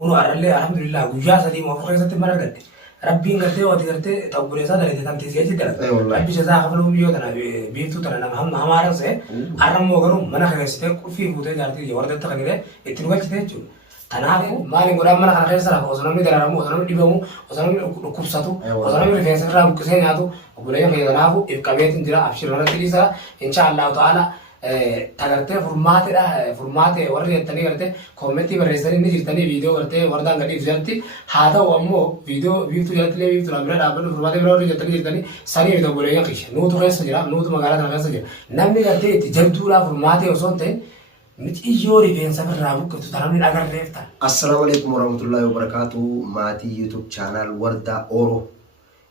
Unu arallee alhamdulillah guyyaa sadii moofa keessatti mana argatte. Rabbiin gartee wati gartee xabbuleessaa dalate tamtee si'achi dalate. Rabbi isaa kafaluu biyyoo tana biiftuu tana nama hamaaran se'e arrammoo garuu mana keessatee qulfii fuutee jaartii wardeetta kan jedhee itti dhugachite jechuudha. Kanaafuu maaliin godhaan mana kana keessa lafa osoo namni dararamu osoo namni dhibamu osoo namni dhukkubsatu osoo namni rifeensa irraa buqqisee nyaatu obboleeyyan keenya kanaafuu if qabeetiin jira abshirmanatti dhiisaa insha Allahu ta'ala tagartee furmaate warri jettanii gartee koomentii barreessanii ni jirtanii viidiyoo gartee wardaan gadhiif jirti haa ta'u ammoo viidiyoo biiftuu jalatti biiftuu bira dhaabbatu furmaate bira warri jettanii jirtanii sanii fi obboleeyyan keenya nuutu keessa jira nuutu magaalaa kana keessa jira namni gartee itti jabduudhaa furmaate osoo hin ta'in mixiyoo rifeensa irraa buqqiftu tanamni dhagarreef ta'a. Assalamu alaikum warahmatullahi wabarakatuh. Maatii YouTube channel Wardaa Oro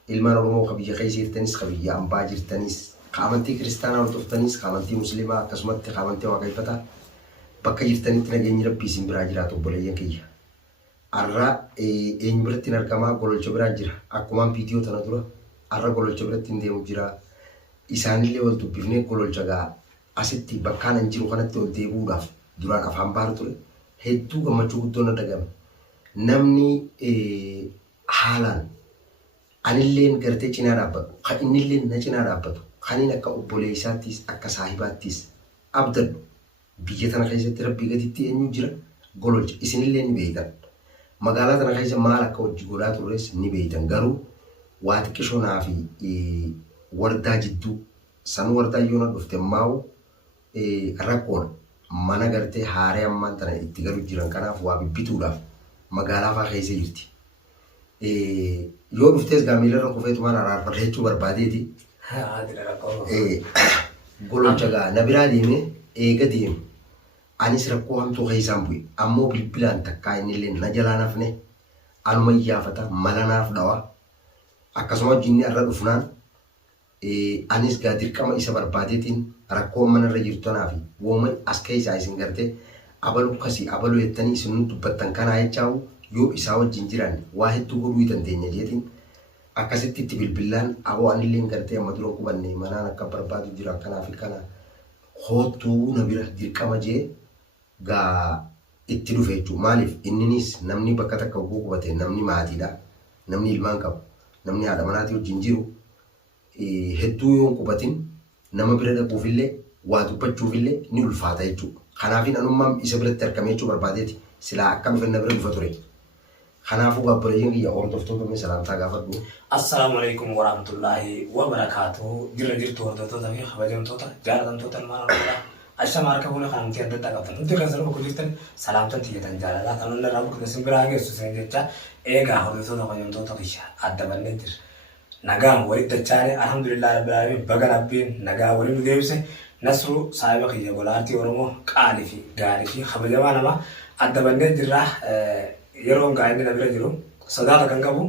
ilmaan Oromoo kabiyya keessa jirtanis kabiyya ambaa jirtanis kaamantii kiristaanaa hordoftanis kaamantii musliimaa akkasumatti kaamantii waaqeffataa bakka jirtanitti nageenyi rabbii isin biraa jiraatu obboleeyyan kiyya. Arra eenyu biratti hin argamaa gololcha biraa jira. Akkumaan viidiyoo tana dura arra gololcha biratti hin deemu jira. Isaanillee wal dubbifnee gololcha gaa asitti bakkaan hin jiru kanatti ol deebi'uudhaaf duraan afaan baaru ture. Hedduu gammachuu guddoo na dhagame. Namni haalaan anilleen gartee cinaa dhaabbatu kan innilleen na cinaa dhaabbatu kaniin akka obboleessaattis akka saahibaattis abdadhu biyya tana keessatti rabbii gaditti eenyu jira gololcha isinillee ni beeytan magaalaa tana keessa maal akka hojii godhaa turres ni beeytan garuu waa xiqqishonaa fi wardaa jidduu san wardaa yoo na dhufte maa'u rakkoon mana gartee haaree ammaan tana itti galu jiran kanaaf waa bibbituudhaaf magaalaa fa'aa keessa jirti. Yoo dhuftees gaamiilarra kufeetumaan araarfadha jechuu barbaadeeti. Gololcha gaa na biraa deeme eega deeme anis rakkoo hamtuu keessaan bu'e ammoo bilbilaan takkaa innillee na jalaa nafne anuma iyyaafata mala naaf dhawa akkasuma jinni irra dhufnaan anis gaa dirqama isa barbaadeetiin rakkoo manarra jirtu tanaa fi wooma as keessaa isin gartee abaluu kasii abaluu jettanii isin dubbattan kanaa jechaa'u yoo isaa wajjin jiran waa hedduu godhuu dandeenya jeetiin akkasitti itti bilbilaan aboo anillee gartee amma dura qubanne manaan akka barbaadu jira kanaa fi kana hoottuu na bira dirqama jee gaa itti dhufe jechuudha. Maaliif inninis namni bakka takka oguu qubate namni maatiidha namni ilmaan qabu namni haadha manaatii wajjin jiru hedduu yoo qubatin nama bira dhaquufillee waa dubbachuufillee ni ulfaata jechuudha. Kanaafin anummaan isa biratti argame jechuu barbaadeeti silaa akka dhufe na bira dhufa ture. Kanaafuu gabboleeyyan kiyya hordoftoota mee salaamtaa gaafadhu. Assalamu alaikum warahmatullahi wabarakatuh. Jirra jirtu hordoftoota fi kabajamtoota jaalatamtoota ilmaan Oromoodha. Ashama harka fuula kan nuti adda addaa qabatan. Nuti kan sana bakka jirtan salaamtan tiyyatan jaalalaa kan hundarraa bukkate sin biraa geessu sin jecha eegaa hordoftoota kabajamtoota kiyya adda bannee jira. Nagaan walitti dachaane alhamdulillah rabbil alamin baga rabbiin nagaa waliin nu deebise nasru saahiba kiyya golaartii Oromoo qaalii fi gaarii fi kabajamaa nama adda bannee jirra. Yeroo gaa'inni na bira jiru sodaata kan qabu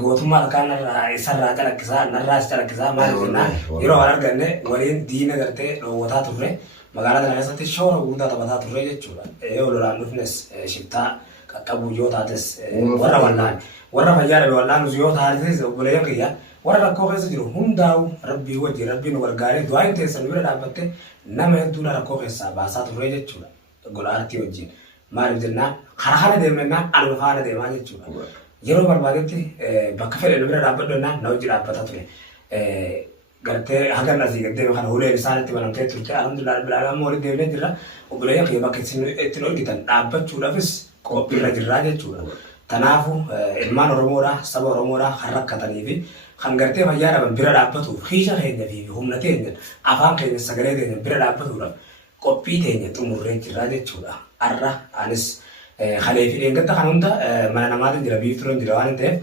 gootummaa akkaan isarraa calaqqisaa narraas calaqqisaa maaliif jennaan yeroo waan arganne waliin diina gartee dhoowwataa turre magaalaa kana keessatti shoora guddaa taphataa turre jechuudha. Yoo lolaan dhufnes shiftaa qaqqabuu yoo taates warra fayyaa dhabe wallaan yoo taates obboleeyyan kiyya warra rakkoo keessa jiru hundaa'u rabbii wajjin rabbii nu gargaaree du'aa hin teessan bira dhaabbatte nama hedduudha rakkoo keessaa baasaa turre jechuudha. Golaartii wajjin. Maaliif jennaan karaa deemnaan aluma faana deemaa jechuudha. Yeroo barbaadetti bakka fedhe bira dhaabbadhu jennaan na hojii dhaabbataa ture. Gartee hagan asii gaddeema kana uleen isaanitti banamtee turte alhamdulillah rabbil alamin ammoo walitti deemnee jirra. Obboleeyyan kiyya bakka ittiin hojjetan dhaabbachuudhaafis qophiirra jirraa jechuudha. Kanaafuu ilmaan Oromoodhaa saba Oromoodhaa kan rakkatanii fi kan gartee fayyaa dhaban bira dhaabbatuuf hiisha keenya fi humna keenya afaan keenya sagalee keenya bira dhaabbatuudhaaf qophii teenya xumurree jirraa jechuudha. Arra anis kalee fi dheengadda kan hunda mana namaatiin jira biiftuun jira waan ta'eef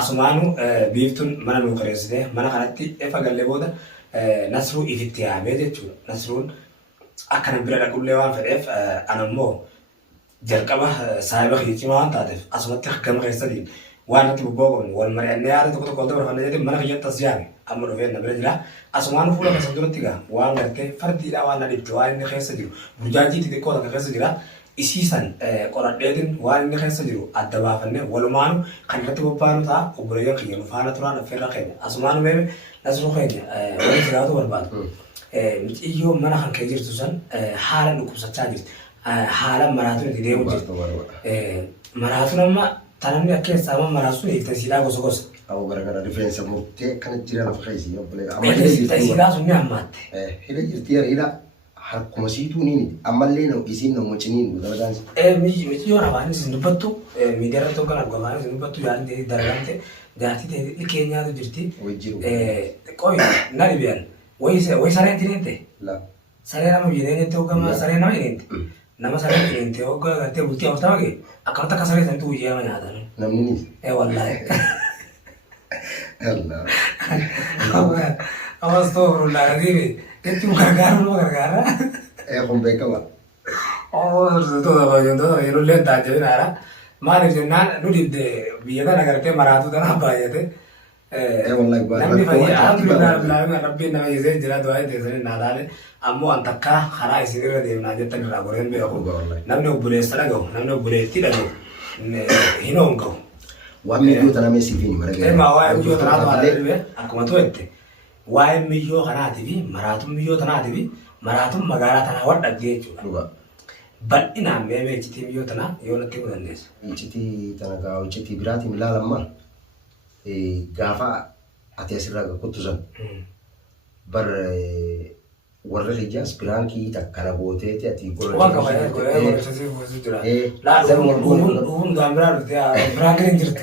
asumaanu biiftuun mana nuu kareessite mana kanatti efa gallee booda nasruu ifitti yaamee jechuudha. Nasruun akka nan bira dhaqullee waan fedheef anammoo jalqaba saahiba kiyyicima waan taateef asumatti gama keessatti waan nuti bobbooqomne wal mari'annee yaada tokko tokko wanta barbaanne jedhee mana kiyyatti as yaame amma dhufee na bira jira. Asumaan fuula keessa duratti gaa waan gartee fardiidhaa waan na dhibde waan inni keessa jiru burjaajii xixiqqoo takka keessa jira. Isiisan qoradheetiin waan inni keessa jiru adda baafannee walumaanu kan irratti bobbaanu ta'a obboleeyyan kiyya nu faana turaan affeerra keenya asumaanu meeme nasruu keenya waliin jiraatu barbaadu. Miciyyoo mana kan kee jirtu san haala dhukkubsachaa jirti. haala maraatuun itti deemu jirti. Maraatuun amma tanamni akka keessaa amma maraatuun eegtan silaa gosa gosa. Aku gara-gara rifeensa murtee kana jira lafa keessi obbolee. Silaa sun ni hammaatte. Hidha jirti hidha harkuma siituu ni ammallee isiin nama ciniin dalagaan. Miti yoo nafaan isin dubbattu miidiyaa irratti hoggan argamaan isin dubbattu yaadni dalagante jaartii ta'e keenyaatu jirti. Qoy na dhibeen wayi sareen tireente. Saree nama biiree jettee hoggamaa saree nama hireente. Nama saree hireente hoggaa gartee bultii afurtama ga'e akkamitti akka saree sanitti guyyaa nama nyaatan. Namni wallaahi. Allah. Awas tuh berulang lagi, itu gargara. Kun beekama. Itu apa contoh, yang lu lihat aja nara. Mana jenengan, lu di biaya kan agar dia marah tuh tanah apa ya teh. Wallahi gua. Nabi fahir, alhamdulillah, Rabbi nama Yesus jelas doa itu sini nara le. Amu antakah hara isi kira dia najet tan ragoren be aku. Nabi no boleh salah kau, nabi no boleh tidak kau. Hinong kau. Wami itu tanamnya sivini mereka. Wah itu tanah tuh ada deh. Aku mah tuh itu. Wah miyo tanah TV, maratum miyo tanah TV, maratum magara tanah wadah dia juga. But ina meme citi miyo tanah, yo nanti udah nes. Citi tanah kau citi berarti milalamma. Gafa ati asirra kutusan. Bar warra hijas piranki takkana bote ti ati gol. Wah kapan ya sesi jura. Lalu gambar dia piranki nenjirto.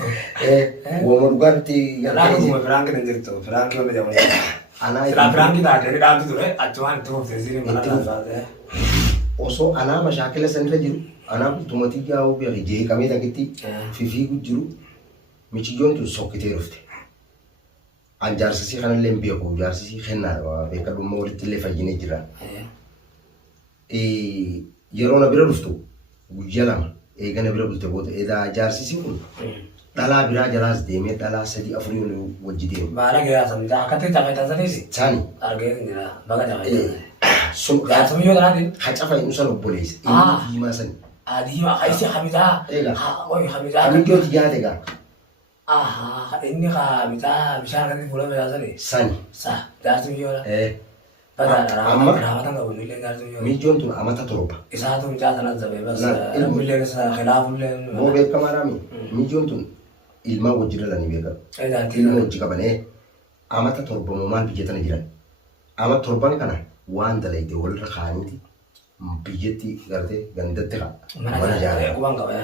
Womor ganti ya lalu piranki nenjirto. Piranki mana zaman. Anak itu piranki tak ada dalam itu deh. Acuan itu sesi ni mana ada. Oso anak masyakil sendiri jiru. Anak tu mati jauh biar hijai kami tak kiti. Fifi jiru. Michiyon tu sok kita rufte. Anjar sisi kan lembia ko jar sisi khenna wa be ka dum mawri tille fajine jira yero na bira ruftu gujalam gana bira bulte bota da jar sisi kun dala bira jalas de me dala sadi afri lo wajide bara ga sam da ka te ta ta sisi tani arge ngira baga da so ga sam yo da din hacha fa insan police yi ma san adi ma aisi hamida ha oi hamida hamida ti ya daga ini bisa kan pulau biasa nih. Sani. Sah, darah yo lah. Pada ramah perawatan nggak boleh darah yo. Mijon tuh amata toroba. Isa tuh jangan tanah bebas. Ilmu boleh sa khilaf boleh. Mau bek kamarami. Mijon tuh ilmu wajib lah nih beka. Ilmu wajib apa nih? Amata toroba mau mal bijetan aja. Amat toroba kan? Wan dalai itu wal rakhani ti. Bijeti garte ganda tera. Mana jalan? Aku bang kau ya.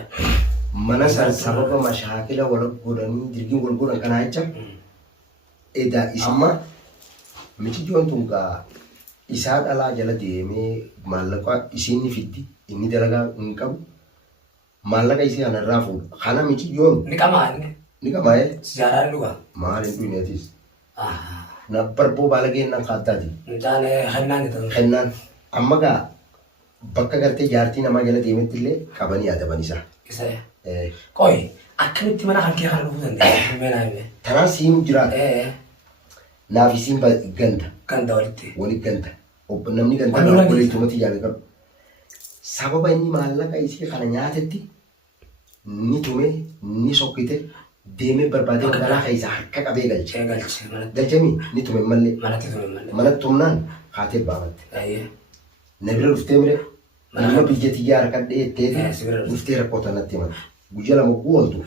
Mana sababa masyakila wala godani dirgin golgoran kana acha eda isma miti jontum ka isad ala jala deme malaka isini fiddi inni dalaga ngam malaka isi ana rafu khana miti jon ni kama sejarah lu kan mahalin dunia tis na perbo balage na khatati jane hannan itu hannan amma ga bakka garte jarti nama jala deme tille kabani ada banisa kisah Koi, akan itu mana kan kira kan bukan deh, mana ini? Tanah sim jira. Nafi sim ganda. Ganda wali ganda. Open namni ganda. Boleh itu mati jalan kan. Sababa ini malah kayak isi karena nyateti. Ni tume, ni sokite. Deme berbeda dengan kayak zahar kabe galce. Galce mi, ni tume malle. Mana tumnan, khatir banget. Nabi rufte mere. Nama bijeti jar kan deh rufte rakota nanti mana. Gujala mo kuontu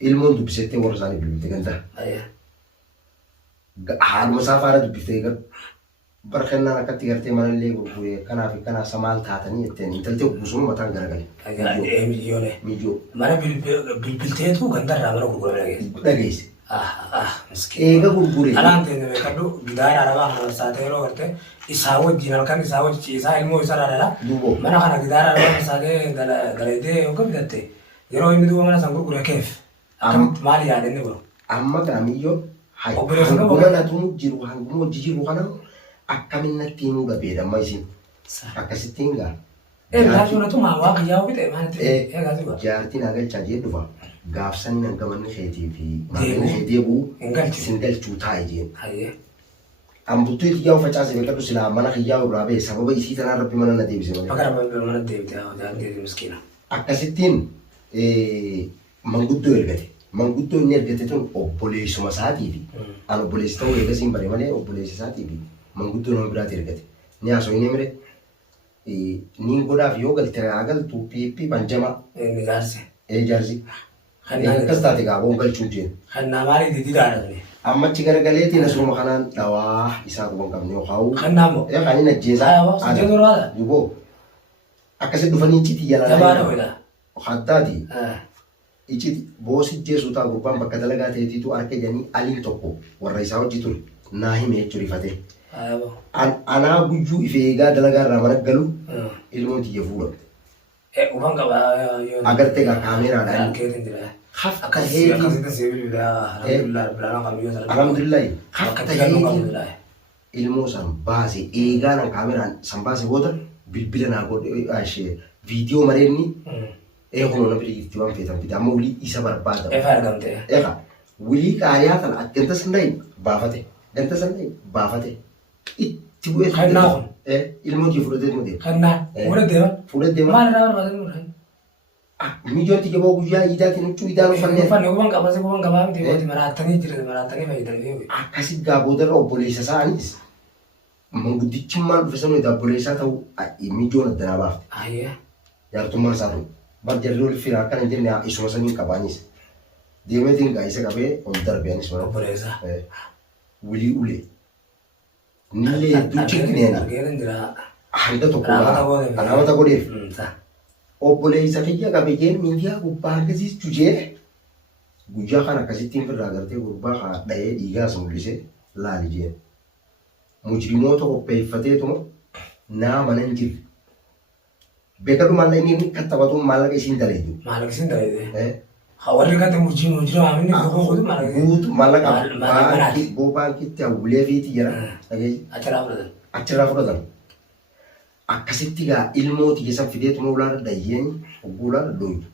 ilmu tu bisa te warasani bibi teganta hal musafara tu bisa kan berkenaan nak tiga mana lego gue kana samal thatani eten intelti busum matang garagali mijo mana bil te tu ganda ramaro gurgura lagi miskin gurgure alam te ne kadu bidaya araba han saate ro garte isawo jinal kan isawo isa ilmu isa rara mana kana bidaya araba saate dalade o kabidate Yero ini tuh mana sanggup gurih kef, mali ada nih bro. Amma kami yo, hai. Operasi apa? Gimana tuh jiru hangumu jiru kana, akamin nanti nu gak beda maisin. Akasih tinggal. Lagi orang tuh mawa kaya gitu mana tuh? Gak juga. Jarti nagal caji dua. Gafsan yang kaman khetivi, mana khetivu, single cuta aja. Iya. Ambutu itu jauh facas mereka tuh selama mana jauh rabe, sabab isi tanah rapi mana nanti bisa. Pakar mana nanti jangan jadi miskin. Akasih tin. Manguddo ergate tun obboleessuma isaatiifi an obboleessi ta'uu eega siin bare malee obboleessi isaatiifi manguddoon nama biraati ergate ni haasoo inni mire Niin godhaaf yoo galte haa galtu piippii banjamaa. Inni gaarsi. Jaarsi. Akkas taate gaaboon galchuun jeen. Kannaa maali diddiidhaadha. Ammachi garagaleetiin asuma kanaan dhawaa isaa quban qabne yoo kaa'u. Kannaa moo? Kan inni ajjeesaa. Sijjee torbaadha. Yuboo. Akkasitti dhufanii icciitii yaala. Jabaadha wayidha. Haddaati. Icciitii boosii jeesuu ta'a gubbaan bakka dalagaa ta'eetiitu harka jedhanii aliin tokko warra isaa hojii ture naa hime jechuu rifatee. Anaa guyyuu ife eegaa dalagaa irraa mana galu ilmoo tiyya fuudha. Ufan qabaa yoo agartee gaa kaameeraadhaan keetiin jira. akka heetii Akkasitti sibiil alhamdulillahi akka heetii ilmoo san baase eegaan kaameeraan san baase booda bilbila naa godhe viidiyoo mareenni eegunoon na biratti waan feetan fida amma wulii isa barbaada. Efa argamte. Efa wulii qaariyaa kana ganta sandai baafate ganta sandai baafate itti bu'ee kannaa kun ilmoo tii fudhatee mudee kannaa fuudhee deema maal irraa barbaadanii mudanii mijooti jaboo guyyaa iidaatiin huccuu iidaan uffannee uffanne kuban qabase kuban qabaa miti booti maraatanii jiran maraatanii fayyadamee akkasi gaaboodarra obboleessa isaanis manguddichummaan dhufe sanuu obboleessaa ta'u mijoon addanaa baafte. Ayyaa. Jaartummaa isaa ta'u barjarri ol firaa akkana hin jenne isuma sanii qabaanis deemeetiin gaa isa qabee ol darbeenis mana obboleessaa wulii ulee niilee hedduu ciqneena hanga tokko alaamata godheef obboleessa kiyya qabeeyeen miidiyaa gubbaa akkasiis jujee guyyaa kan akkasittiin firraa gartee gurbaa haadha'ee dhiigaas mul'isee laali jeen mujrimoota qopheeffateetuma naa mana hin jirre beekadu maalla inni kattabatuun maallaqa isiin daleedu. Maallaqa isiin daleedu. Warri kate mujrima aminni guutu maallaqa. Guutu maallaqa baankii hawulee fiiti jira. Achirraa fudhatan. Akkasitti gaa ilmooti keessan fideetuma ulaana dayyeen ogguulaana dhoytu.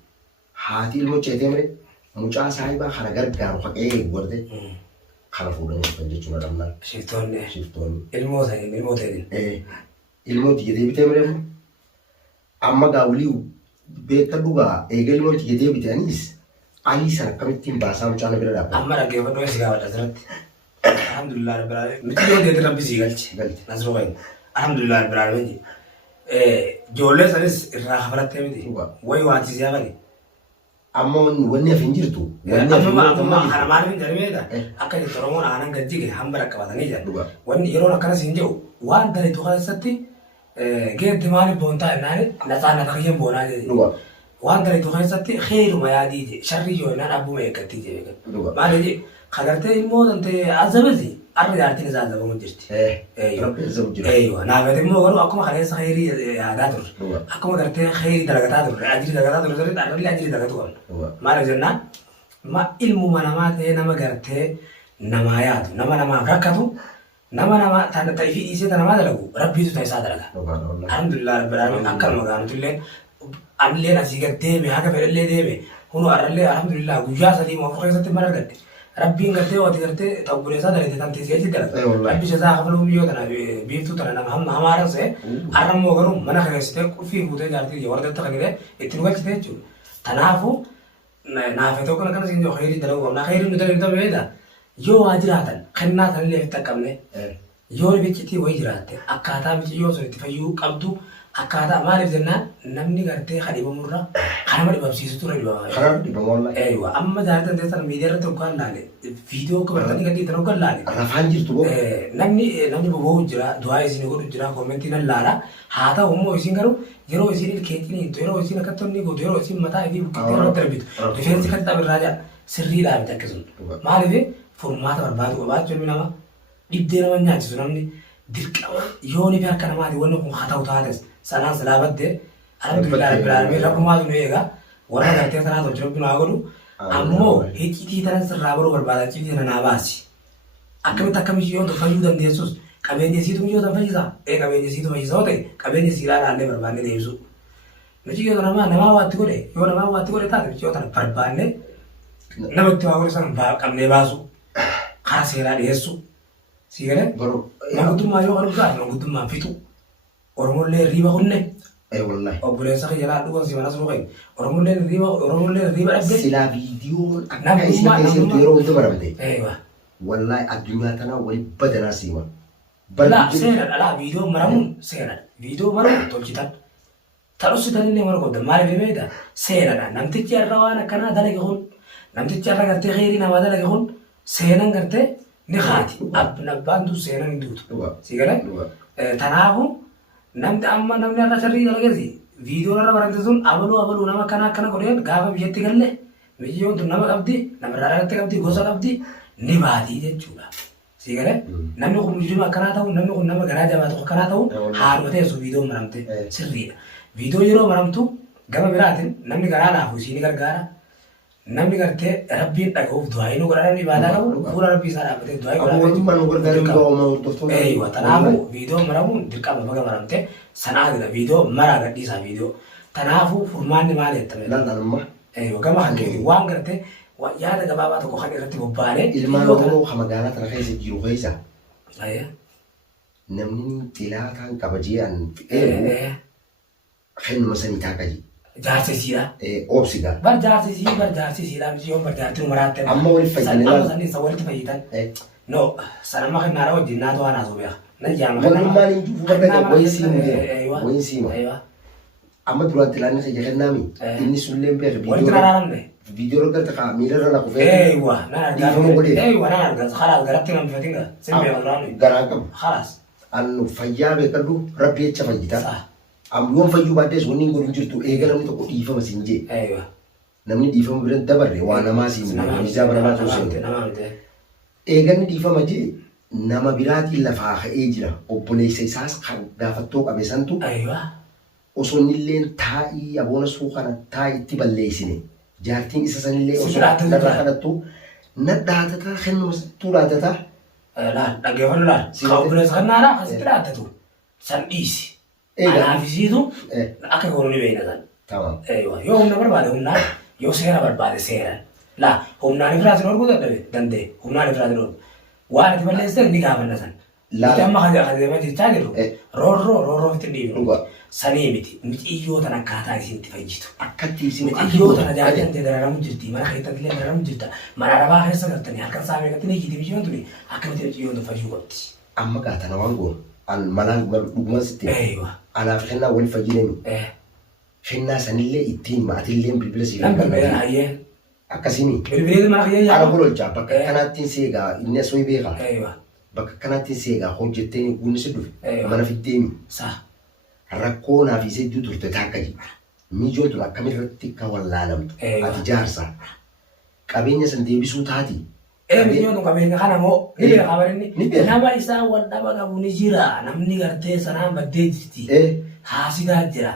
Haati ilmoo ceetee mire mucaa saayibaa kana gargaaru haqee eeggate. Kana fuudhanii dhufan jechuudha dhamnaan. Shiftoonni. Ilmoo ta'in. Ilmooti jedhee bitee mire amma gaawulii beekta dhugaa eega ilmooti jedhee biteenis alii sana akkamittiin baasaa mucaan bira dhaabbata. Amma dhaggeeffadhoo si gaafadha asirratti. Alhamdulillah rabbil alamin. Nuti yoo deetti rabbi sii galche. Nasroo fayyadu. Alhamdulillah rabbil alamin. Ijoollee sanis irraa hafalattee miti. Wayi waati si hafani. Amma wanni hafi hin jirtu. Amma kana maaliif hin jarmeedha. Akka jecha Oromoon aanan gajjige hambara qabatanii jira. Wanni yeroon akkanas hin jiru waan daleetu keessatti geeddi maaliif boontaa jennaani nasaanata kiyyeen boonaa jedhe. Waan daleetu keessatti xeeruma yaadii jedhe sharrii yoo jennaan abbuma eeggatti jedhe. Maaliif jedhe kagartee immoo tante azabati arra jaartiin isaa azabamu jirti. Naafete immoo garuu akkuma kaleessa xeerii yaadaa turre. Akkuma gartee xeerii dalagataa turre ajiri dalagataa turre sirriitti arrallee ajiri dalagatu qabna. Maaliif jennaan ilmuma namaa ta'ee nama gartee namaa yaadu nama namaaf rakkatu nama ta'ee fi dhiisee namaa dalagu rabbiitu ta'e isaa dalaga. Alhamdulillah rabbil alamin akkanuma gaanutullee anillee asii gad deeme haga fedhallee deeme hunu arrallee alhamdulillah guyyaa sadii moo afur keessatti mana argadde. Rabbiin gartee wati gartee ta'ubbuleessaa dalagde kan teessee achi dalaga. Rabbi isaa hafaluu biyyoo tana biiftuu tana nama hamma hamaadhaan se'e arrammoo garuu mana keessatee qulfii fuutee jaartii wardatta kan jedhee itti nu galchite jechuudha. Kanaafuu naafee tokko akkana siin jiru xeerii dalaguu qabna. Xeerii nu dalagda beeda yoo waa jiraatan kennaa sanillee itti qaqqabne yoo biccitii wayii jiraatte akkaataa bicciyoo sun itti fayyuu qabdu akkaataa maaliif jennaan namni gartee kadhibamurra kanama dhibamsiisu ture dhibama. Kanama dhibamurra. Eeywa amma jaartan teessan miidiyaa irratti hoggaan laale viidiyoo akka bartanii gadhiitan hoggaan laale. Rafaan jirtu boo. Namni boba'uu jira du'aa isin godhu jira koomentii nan laala haa ta'u immoo isin garuu yeroo isin ilkeetiin hintu yeroo isin akka tonni gootu yeroo isin mataa fi buqqitee irratti darbitu rifeensi kan xabirraa jira sirriidhaa miti akkasuma. Maaliif furmaata barbaadu qabaachuun nama dhibdee nama nyaachisu namni dirqama yoo ni harka namaati wanni kun haa ta'u taates sanaan silaa baddee alhamdulillah rabbil alamin rabbumaatu nu eega warra gartee sanaa tolchu rabbi naa godhu ammoo hiccitii tanan sirraa baruu barbaada hiccitii tana naa baasi. Akkamitti yoo fayyuu dandeessus qabeenya isiitu yoo tan fayyisaa qabeenya isiitu fayyisa yoo ta'e qabeenya isiidhaa dhaallee barbaannee deebisu. Nuti yoo namaa waatti godhe yoo namaa waatti godhe taate yoo tana barbaannee namatti waa godhe sana qabnee baasu karaa seeraa dhiyeessu. Sigalee manguddummaa yoo qabu gaaf manguddummaan fixu Oromollee riiba kunne. Obboleessa jalaa dhugan si manas ruuqe Oromollee riiba dhabde. Silaa viidiyoon akka isin keessatti yeroo hundi baramte. Wallahi addunyaa tanaa wali badanaa siima. Laa seenadha laa viidiyoo maramuun seenadha. Viidiyoo maramuun tolchitan. Tarusitan illee mara godhan maaliif beektaa seenadha. Namtichi irra waan akkanaa dalage kun namtichi irra gartee xeerii namaa dalage kun seenan gartee ni haati. Abbaantu seenan hin duutu. Si galee tanaafu namni amma namni irra sirrii dalageesi viidiyoo irra barante sun abaluu nama akkana godheen gaafa biyyatti galle biyyoon tun nama qabdi namarraa irratti qabdi gosa qabdi ni baatii jechuudha. Si galee namni kun mujjirma akkanaa ta'u namni kun nama garaa jabaatu akkanaa ta'u haadha teessu viidiyoo maramte sirriidha. Viidiyoo yeroo maramtu gama biraatiin namni garaa laafu isiin gargaara. Namni gartee rabbiin dhaga'uuf du'aa inni godhadhan ibaadaa qabu fuula rabbii isaa dhaabbatee du'aa godhatee tanaafu viidiyoo maramuun dirqama baga maramte sanaadha viidiyoo maraa gadhiisaa viidiyoo tanaafu furmaanni maal jettame gama kan keeti waan gartee yaada gabaabaa tokko kan irratti bobbaalee ilmaan oromoo kan magaalaa tana keessa jiru keessa namni xilaataan kabajiyaan kennuma sanii taakaji. Jaarsisiidha. Oobsiidha. Bar jaarsisiidha miti yoo bar jaartii maraatti. Amma walitti fayyidan. Amma sanni isa walitti fayyidan. No sanamma kan naara wajjin naatu waan haasoo beeka. Najjaama. Walummaan hin juufu barbaade wayin siima. Amma duraatti ilaanii isa jakannaami. Inni sullee beeka viidiyoo. Walitti naraaramne. Viidiyoo garta kaa miilarra na kufee. Eeywa nan argaa. Eeywa nan argaa. Khalaas garatti nan bifatinga. Sin beeka duraani. Garaa qabu. Khalaas. Annu fayyaa beekadhu rabbi jecha fayyita. Amluun fayyuu baaddees wanni hin godhu jirtu eega namni tokko dhiifama siin jee. Namni dhiifama bira dabarre waa namaa siin isaa baramaa ta'uu seente. Eeganni dhiifama jee nama biraatiin lafaa ka'ee jira obboleessa isaas kan gaafattoo qabe santu osoo innillee taa'ii aboona suu kana taa'itti balleessine jaartiin isa sanillee osoo narra kadhattu nadhaatataa kennuma sattuu dhaatataa. Dhaggeeffadhu laal. Kan obboleessa kannaadhaa akkasitti dhaatatu san dhiisi. Anaafisiitu akka goonuu ni beekna san. Yoo humna barbaade humnaan yoo seera barbaade seeraan. Laa humnaan ifiraatiin orguu danda'e humnaan ifiraatiin orgu. Waan itti balleessite ni gaafanna san. Itti amma kan deemaa jechaa jirru roorroo itti dhiibnu. Sanii miti miciyoo tan akkaataa isiin itti fayyitu. Akkatti isiin miciyoo tana jaajante dararamu jirti mana keessatti illee dararamu jirta. Mana arabaa keessa gartanii harka isaa beekatti ni hiiti miciyyoon tuni akkamitti miciyyoon tun fayyuu qabdi. Amma gaatana waan goonu an malaan dhuguma sitti. Anaaf kennaa wal fayyadami. Kennaa sanillee ittiin maatillee bilbila siif kennaa. Akkasini. Bilbilee mana kiyyaa Ana gololchaa bakka kanaattiin seegaa inni asoo beekaa. Bakka kanaattiin seegaa hojjettee guunni si dhufe mana fiddeemi. Rakkoo naaf isee iddoo turte taakka jira. Miijoon tun akkamirratti kan wallaalamtu. Ati jaarsa. Qabeenya san deebisuu taati. Miijoon tun qabeenya kana moo ni beekaa barinni. Nama isaa wal dhaba qabu ni jira. Namni gartee sanaan baddee jirti. Haasidaa jira.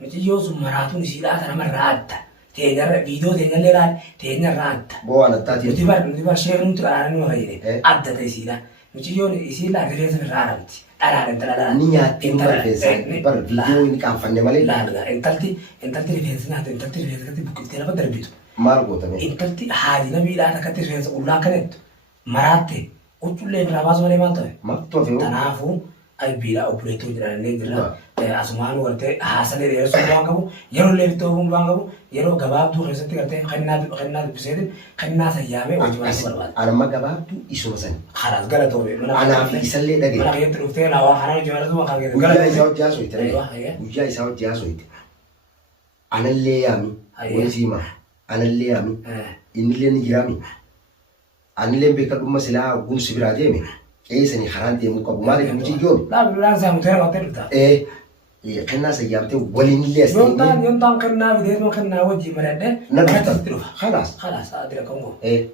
Miijoon sun maraatuun isiidhaa namarraa adda. Teenyarra viidiyoo teenyallee laal teenyarraa adda. Bo'aan attaati. Nuti bar sheerumti qaraananii waa fayyade. Adda ta'e isiidhaa. Miijoon isiidhaa rifeensa irraa aramti. Ni nyaatti bara rifeensa bara viidiyoo inni qaanfanne malee. Intalti rifeensa nyaata intalti rifeensa katti buqqistee lafa darbitu. Maal gootame? Intalti haadina miidhaa takkatti rifeensa qullaa akkanettu maraatte huccullee biraa baasu malee maal ta'e? Maktoo fi kanaafuu albiidhaa obboleettuu jedhanii jira. Asumaan gartee haasalee dheeressuun waan qabu yeroo illee bittoo ofuun waan qabu yeroo gabaabduu keessatti gartee kennaa dubbiseetiin kennaa sayyaamee hojii waan barbaada. Anamma gabaabduu isuma sani. Kanaaf galatoome. Anaaf isallee dhagee. Mana keessatti dhuftee laawaa kanaa hojii maalatu waan kan guyyaa isaa hojii haasooyite. Guyyaa isaa hojii haasooyite. Anallee yaami. Wani siima. Anallee yaami. Innillee ni jiraami. Anillee beekadhumma silaa gunsi biraa deeme. Eesani karaan deemuu qabu maaliif nuti ijoon? Laa saa muteera baatee dhufta. Kennaa sayyaamtee waliin illee as ta'e. Yoontaan kennaa fideetuma kennaa wajjin maradhee. Natti dhufa. Khalaas. Khalaas adira kongo.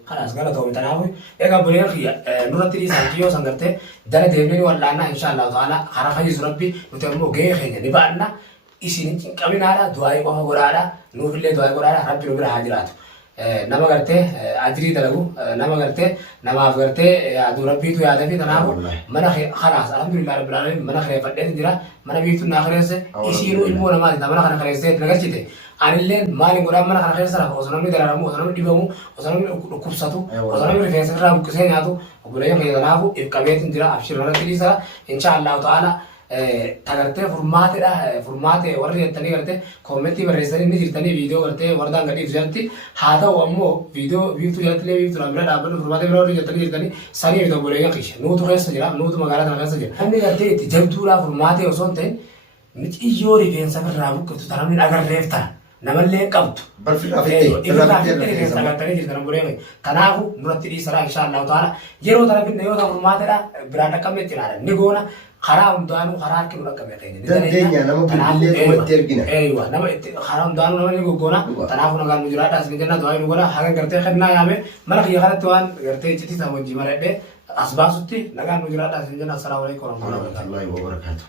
Khalaas galatoome tanaafu egaa buleen kiyya nurratti dhiisan kiyyoo san gartee dala deemnee wal'aannaa inshaallah ta'ala hara fayyisu rabbi nuti immoo gahee keenya ni ba'anna isin cinqabinaadha du'aayii qofa godhaadha nuufillee du'aayii godhaadha rabbi nu bira haa jiraatu. Nama gartee ajrii dalagu nama gartee namaaf gartee yaadu rabbiitu yaada fi tanaafu mana khalaas alhamdulillah rabbil alamin mana khireeffadhee jira mana biiftuu naa khireesse isiinuu ilmoo namaati mana kana khireessee nagarchite anilleen maalin godhaan mana kana keessa lafa osoo namni dararamu osoo namni dhibamu osoo namni dhukkubsatu osoo namni rifeensa irraa buqqisee nyaatu obboleeyyan keenya tanaafu if qabeetiin jira abshir irratti dhiisa inshaallahu ta'ala tagartee furmaate warri jettanii gartee koomentii barreessanii ni jirtanii viidiyoo gartee wardaan gadhiif jirti haa ta'u ammoo viidiyoo biiftuu jalatilee biiftuudhaan bira dhaabbannu furmaate bira warri jettanii jirtanii sanii fi obboleeyyan qishe nuutu keessa jira nuutu magaalaa kana keessa jira namni gartee itti jabduudhaa furmaate osoo hin ta'in mixiyyoo rifeensa birraa buqqatu tanamni agarreef tana namallee qabdu. Kanaafu nuratti dhiisara inshaallahu ta'ala yeroo tana finne yoo ta'u furmaatedha biraa dhaqqabne cinaadha ni goona karaa hundaanuu karaa harki nu dhaqqabne ta'e. Dandeenya nama bilbilee namatti ergina. Nama karaa hundaanuu nama ni goggoona kanaafu nagaan nu jiraadha asii jenna ta'aa nu godha haga gartee kennaa yaame mana kiyya kanatti waan gartee iccitii isaa wajjii maradhee as baasutti nagaan nu jiraadha asii jenna assalaamu alaikum warahmatullahi wabarakatuh.